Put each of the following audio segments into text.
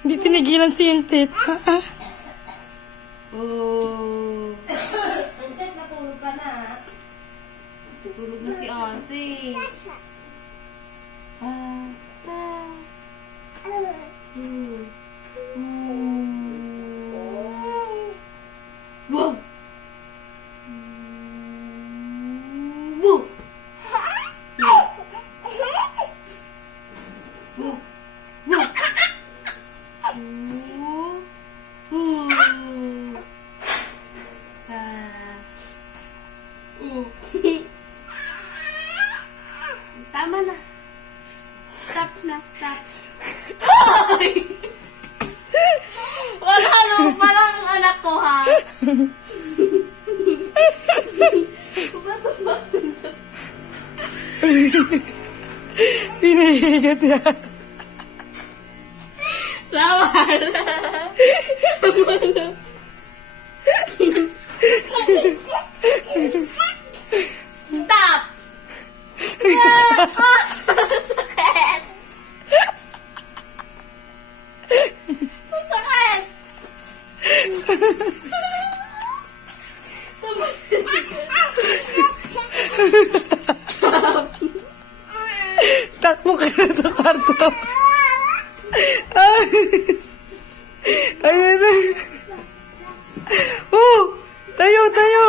Hindi tinigilan si Intit. Oh. Intit, natulog ka na. Tutulog na si ate. Wow! Wow! Tama na. Stop na, stop. Ay! Wala naman parang anak ko, ha? Pinahigat siya. Lawan! Stop! Sakit! Sakit! Takbo ka na sa kwarto. Ay! Ayan na. Oh! Tayo, tayo!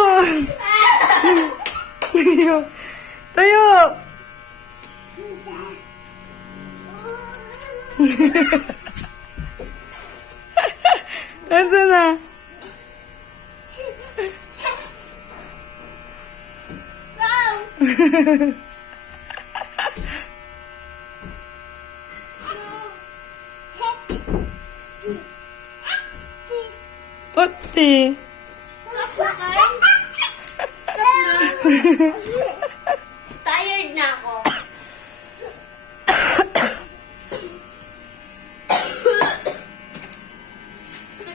Tayo! Tayo! Ansa na? Puti. Stop na. Stop na.